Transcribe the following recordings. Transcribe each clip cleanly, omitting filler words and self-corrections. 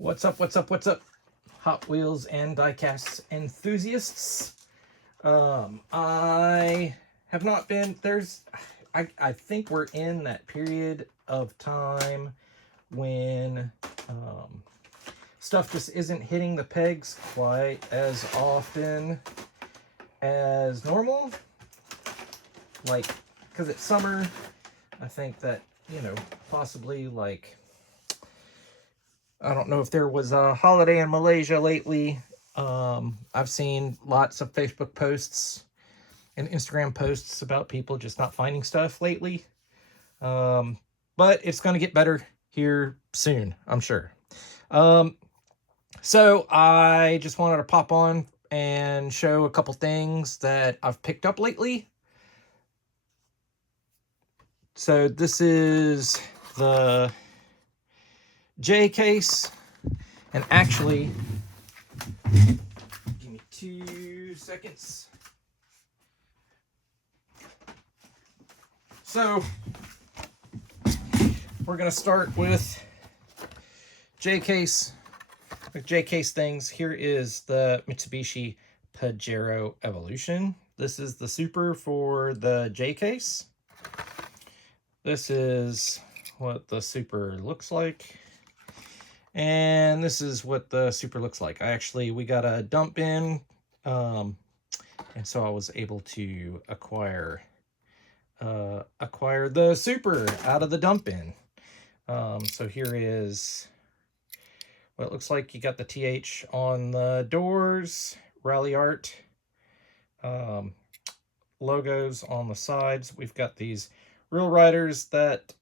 What's up, what's up, what's up, Hot Wheels and diecast enthusiasts? I have not been, I think we're in that period of time when stuff just isn't hitting the pegs quite as often as normal. Like, because it's summer, I think that, possibly like, I don't know if there was a holiday in Malaysia lately. I've seen lots of Facebook posts and Instagram posts about people just not finding stuff lately. But it's going to get better here soon, I'm sure. So I just wanted to pop on and show a couple things that I've picked up lately. So this is the J case, and actually, give me 2 seconds. So we're gonna start with J case. With J case things, here is the Mitsubishi Pajero Evolution. This is the Super for the J case. This is what the Super looks like. And this is what the Super looks like. We got a dump bin, and so I was able to acquire the Super out of the dump bin. So here is what it looks like. You got the TH on the doors, rally art, logos on the sides. We've got these real riders that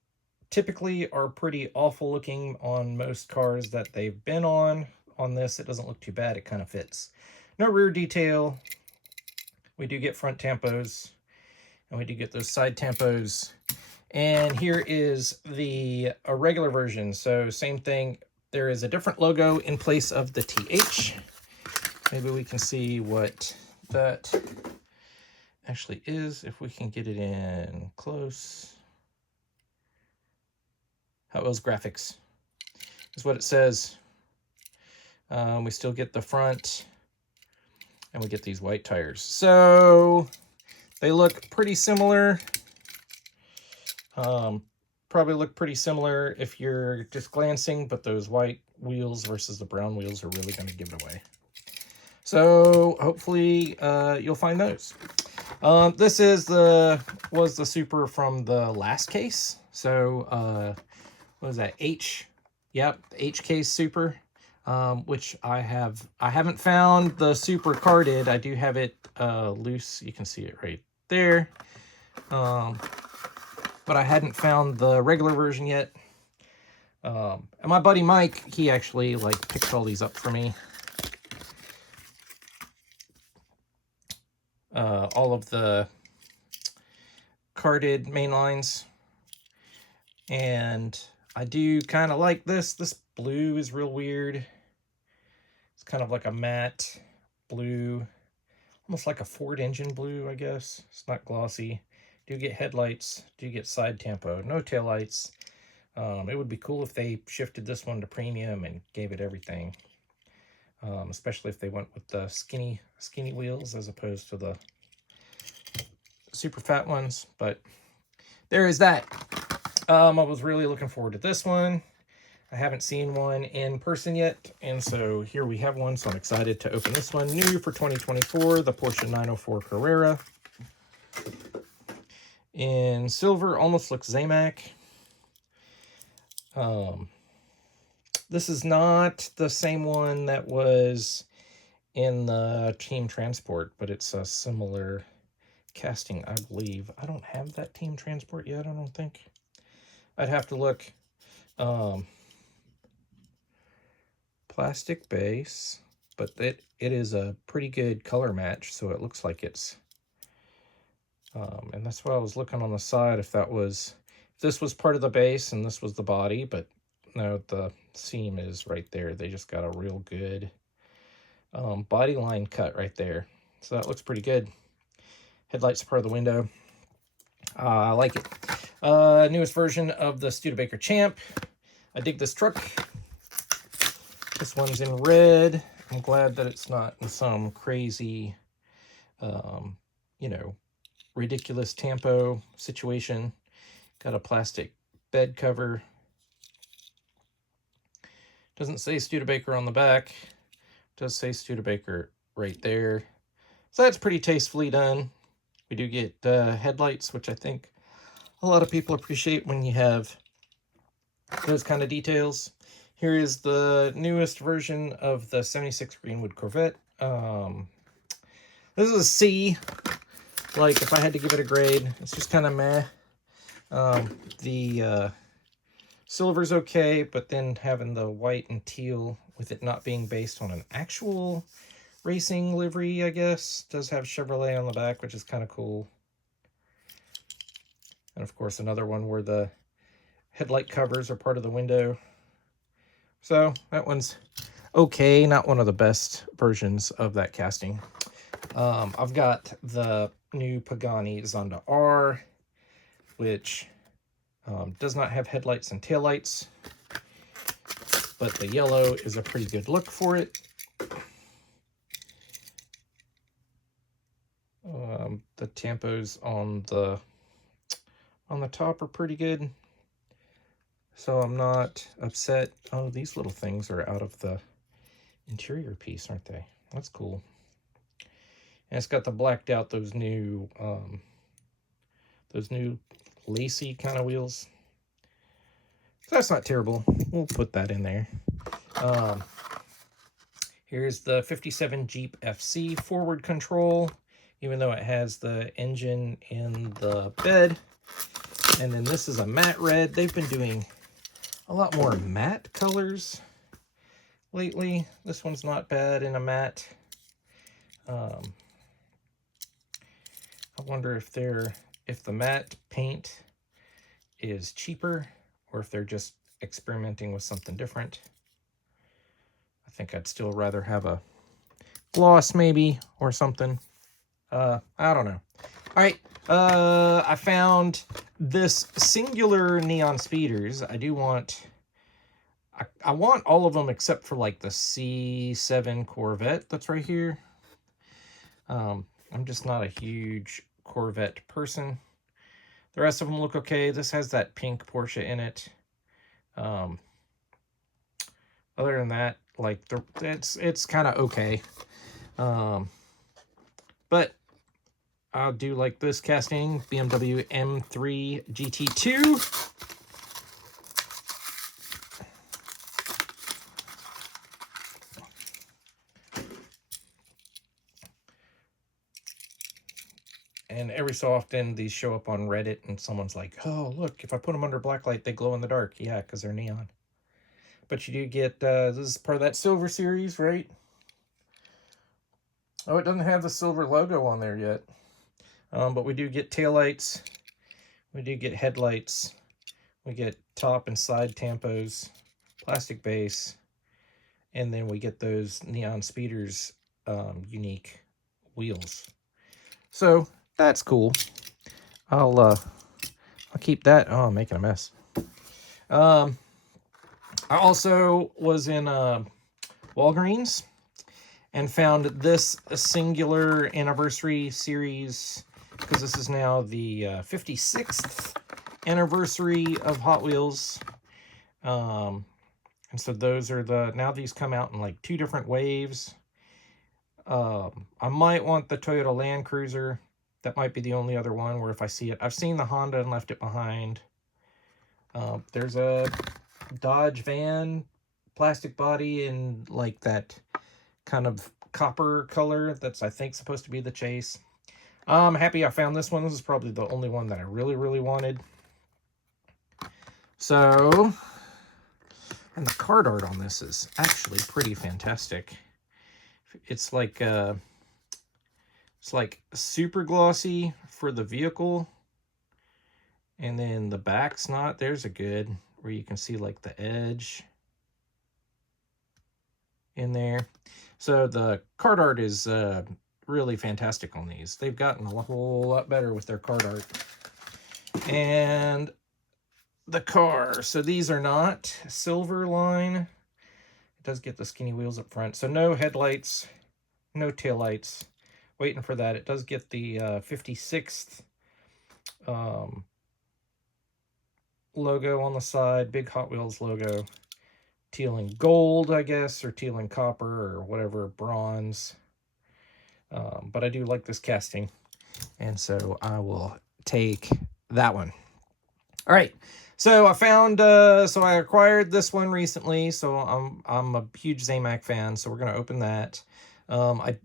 typically are pretty awful looking on most cars that they've been on. On this, it doesn't look too bad. It kind of fits. No rear detail. We do get front tampos, and we do get those side tampos. And here is the regular version. So same thing. There is a different logo in place of the TH. Maybe we can see what that actually is if we can get it in close. Hot Wheels Graphics is what it says. We still get the front, and we get these white tires. So they look pretty similar. Probably look pretty similar if you're just glancing, but those white wheels versus the brown wheels are really going to give it away. So hopefully you'll find those. This is was the Super from the last case. So what is that? Yep, H case Super, which I haven't found the Super carded. I do have it loose. You can see it right there. But I hadn't found the regular version yet. And my buddy Mike, he actually picked all these up for me. All of the carded main lines. And I do kind of like this. This blue is real weird. It's kind of like a matte blue, almost like a Ford engine blue, I guess. It's not glossy. Do get headlights, do get side tampo, no taillights. It would be cool if they shifted this one to premium and gave it everything. Especially if they went with the skinny wheels as opposed to the super fat ones. But there is that. I was really looking forward to this one. I haven't seen one in person yet, and so here we have one, so I'm excited to open this one. New for 2024, the Porsche 904 Carrera. In silver, almost looks Zamac. This is not the same one that was in the Team Transport, but it's a similar casting, I believe. I don't have that Team Transport yet, I don't think. I'd have to look. Plastic base, but it is a pretty good color match, so it looks like it's and that's why I was looking on the side if this was part of the base and this was the body, but no, the seam is right there. They just got a real good body line cut right there, so that looks pretty good. Headlights are part of the window. I like it. Newest version of the Studebaker Champ. I dig this truck. This one's in red. I'm glad that it's not in some crazy, you know, ridiculous tampo situation. Got a plastic bed cover. Doesn't say Studebaker on the back. Does say Studebaker right there. So that's pretty tastefully done. We do get headlights, which I think a lot of people appreciate when you have those kind of details. Here is the newest version of the 76 Greenwood Corvette. This is a C. Like, if I had to give it a grade, it's just kind of meh. The silver's okay, but then having the white and teal with it not being based on an actual racing livery, I guess, does have Chevrolet on the back, which is kind of cool. And of course, another one where the headlight covers are part of the window. So that one's okay, not one of the best versions of that casting. I've got the new Pagani Zonda R, which does not have headlights and taillights, but the yellow is a pretty good look for it. The tampos on the top are pretty good, so I'm not upset. Oh, these little things are out of the interior piece, aren't they? That's cool. And it's got the blacked out, those new lacy kind of wheels. So that's not terrible. We'll put that in there. Here's the 57 Jeep FC forward control, even though it has the engine in the bed. And then this is a matte red. They've been doing a lot more matte colors lately. This one's not bad in a matte. I wonder if the matte paint is cheaper or if they're just experimenting with something different. I think I'd still rather have a gloss maybe or something. I don't know. All right. I found this singular neon speeders. I want all of them except for like the C7 Corvette that's right here. I'm just not a huge Corvette person. The rest of them look okay. This has that pink Porsche in it. Other than that, like it's kind of okay. But I do like this casting, BMW M3 GT2. And every so often, these show up on Reddit, and someone's like, oh, look, if I put them under blacklight, they glow in the dark. Yeah, because they're neon. But you do get, this is part of that silver series, right? Oh, it doesn't have the silver logo on there yet. But we do get taillights. We do get headlights. We get top and side tampos, plastic base. And then we get those neon speeders unique wheels. So that's cool. I'll keep that. Oh, I'm making a mess. I also was in Walgreens and found this singular anniversary series, because this is now the 56th anniversary of Hot Wheels. And so those are now these come out in like 2 different waves. I might want the Toyota Land Cruiser. That might be the only other one where if I see it. I've seen the Honda and left it behind. There's a Dodge van, plastic body, in like that kind of copper color that's, I think, supposed to be the Chase. I'm happy I found this one. This is probably the only one that I really, really wanted. So, and the card art on this is actually pretty fantastic. It's like super glossy for the vehicle, and then the back's not. There's a good where you can see like the edge in there. So the card art is really fantastic on these. They've gotten a whole lot better with their card art. And the car. So these are not silver line. It does get the skinny wheels up front. So no headlights, no taillights. Waiting for that. It does get the 56th logo on the side, big Hot Wheels logo. Teal and gold, I guess, or teal and copper, or whatever, bronze. But I do like this casting, and so I will take that one. All right, so I found, so I acquired this one recently, so I'm a huge Zamac fan, so we're going to open that.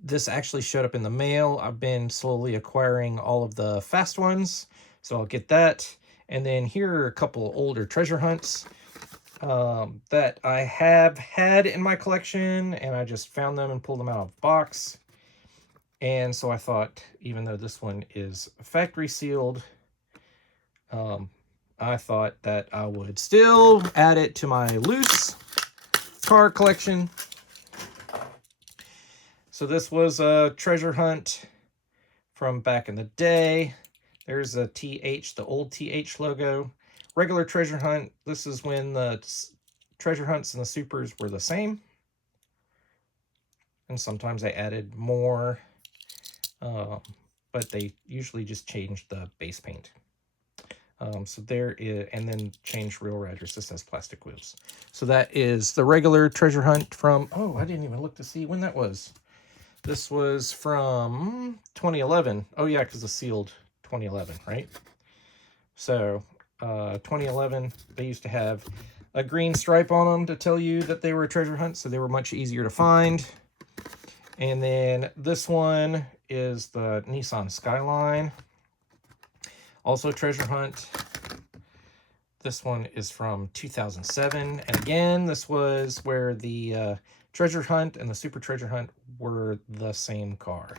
This actually showed up in the mail. I've been slowly acquiring all of the fast ones, so I'll get that. And then here are a couple older treasure hunts that I have had in my collection, and I just found them and pulled them out of the box. And so I thought, even though this one is factory sealed, I thought that I would still add it to my loose car collection. So this was a treasure hunt from back in the day. There's a TH, the old TH logo. Regular treasure hunt. This is when the treasure hunts and the supers were the same. And sometimes they added more, but they usually just changed the base paint. So there is, and then changed real riders. This has plastic wheels. So that is the regular treasure hunt from, oh, I didn't even look to see when that was. This was from 2011. Oh yeah, because the sealed 2011, right? So 2011, they used to have a green stripe on them to tell you that they were a treasure hunt, so they were much easier to find. And then this one is the Nissan Skyline. Also treasure hunt. This one is from 2007. And again, this was where the treasure hunt and the Super Treasure Hunt were the same car,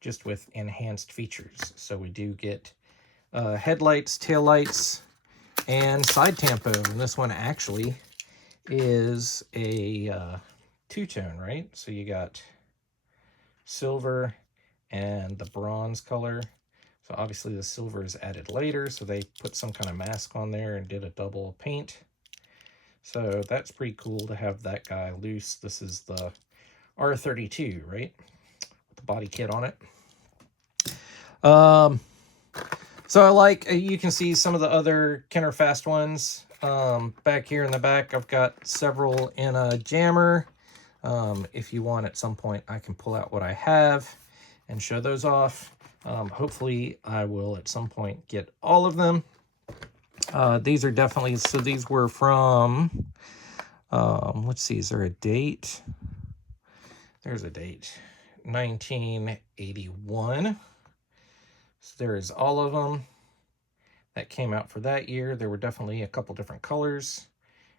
just with enhanced features. So we do get headlights, taillights, and side tampo. And this one actually is a two-tone, right? So you got silver and the bronze color. So obviously the silver is added later, so they put some kind of mask on there and did a double paint. So that's pretty cool to have that guy loose. This is the R32, right? With the body kit on it. So I like, you can see some of the other Kenner Fast ones. Back here in the back, I've got several in a jammer. If you want, at some point, I can pull out what I have and show those off. Hopefully, I will at some point get all of them. These are definitely, so these were from, let's see, is there a date? There's a date, 1981. So there is all of them that came out for that year. There were definitely a couple different colors.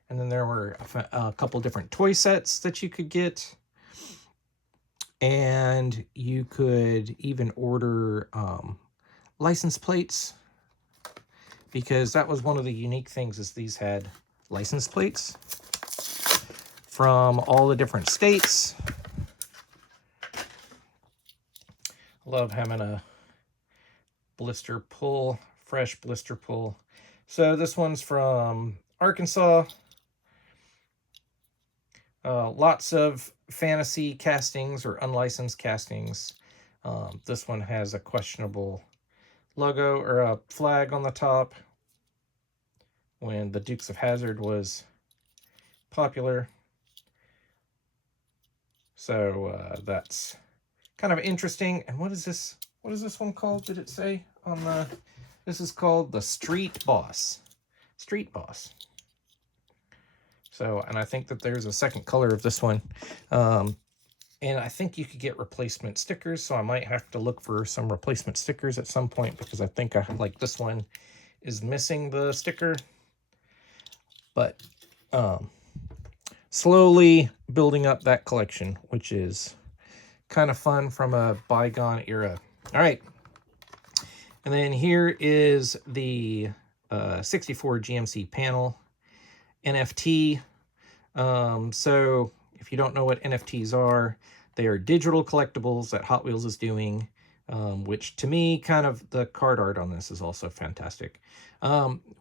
And then there were a couple different toy sets that you could get. And you could even order license plates, because that was one of the unique things, is these had license plates from all the different states. Love having a blister pull, fresh blister pull. So this one's from Arkansas. Lots of fantasy castings or unlicensed castings. This one has a questionable logo or a flag on the top when the Dukes of Hazzard was popular. So that's kind of interesting. And what is this? What is this one called? Did it say on the... This is called the Street Boss. Street Boss. So, and I think that there's a second color of this one. And I think you could get replacement stickers, so I might have to look for some replacement stickers at some point, because I think like this one is missing the sticker. But slowly building up that collection, which is kind of fun from a bygone era. All right. And then here is the 64 GMC panel NFT. So if you don't know what NFTs are, they are digital collectibles that Hot Wheels is doing, which to me, kind of the card art on this is also fantastic.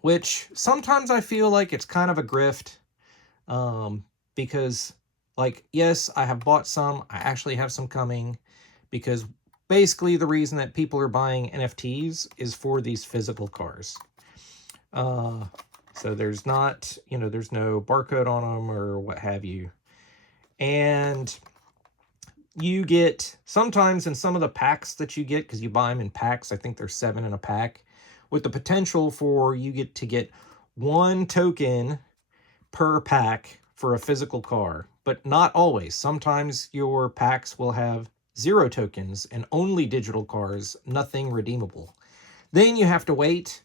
Which sometimes I feel like it's kind of a grift, because Like, yes, I have bought some. I actually have some coming, because basically the reason that people are buying NFTs is for these physical cars. So there's not, there's no barcode on them or what have you. And you get, sometimes in some of the packs that you get, because you buy them in packs, I think there's 7 in a pack, with the potential for you to get 1 token per pack for a physical car, but not always. Sometimes your packs will have 0 tokens and only digital cars, nothing redeemable. Then you have to wait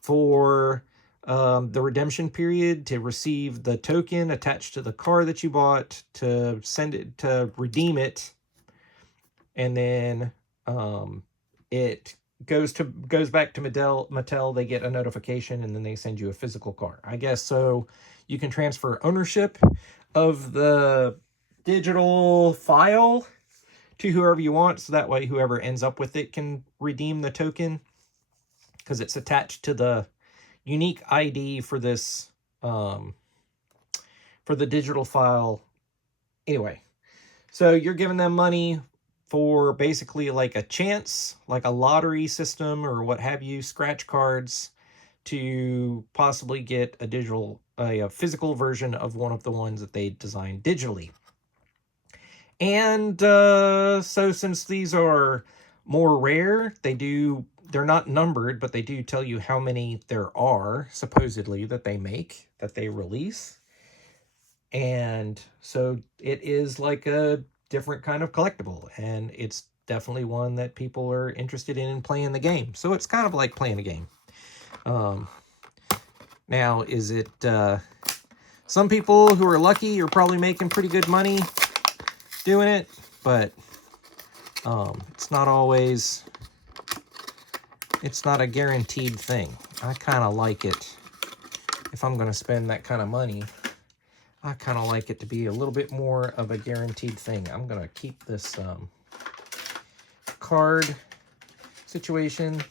for the redemption period to receive the token attached to the car that you bought, to send it, to redeem it, and then it goes back to Mattel. They get a notification, and then they send you a physical car, I guess, so you can transfer ownership of the digital file to whoever you want, so that way whoever ends up with it can redeem the token, because it's attached to the unique ID for this, for the digital file. Anyway, so you're giving them money for basically like a chance, like a lottery system or what have you, scratch cards, to possibly get a physical version of one of the ones that they designed digitally. And so since these are more rare, they're not numbered, but they do tell you how many there are, supposedly, that they release. And so it is like a different kind of collectible, and it's definitely one that people are interested in playing the game. So it's kind of like playing a game. Now, is it some people who are lucky are probably making pretty good money doing it, but it's not a guaranteed thing. I kind of like it. If I'm going to spend that kind of money, I kind of like it to be a little bit more of a guaranteed thing. I'm going to keep this card situation.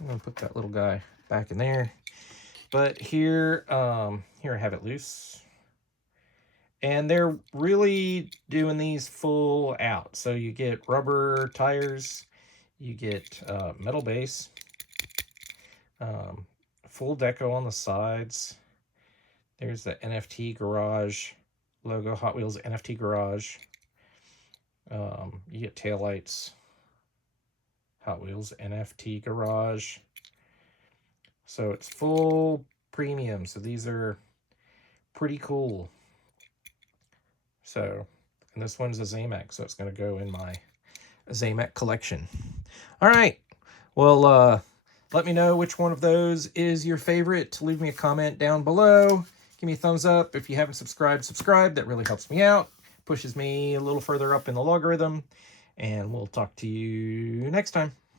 I'm going to put that little guy back in there. But here I have it loose. And they're really doing these full out. So you get rubber tires, you get metal base, full deco on the sides. There's the NFT Garage logo, Hot Wheels NFT Garage. You get taillights, Hot Wheels NFT Garage. So it's full premium. So these are pretty cool. So, and this one's a Zamac, so it's going to go in my Zamac collection. All right. Well, let me know which one of those is your favorite. Leave me a comment down below. Give me a thumbs up. If you haven't subscribed, subscribe. That really helps me out. Pushes me a little further up in the logarithm. And we'll talk to you next time.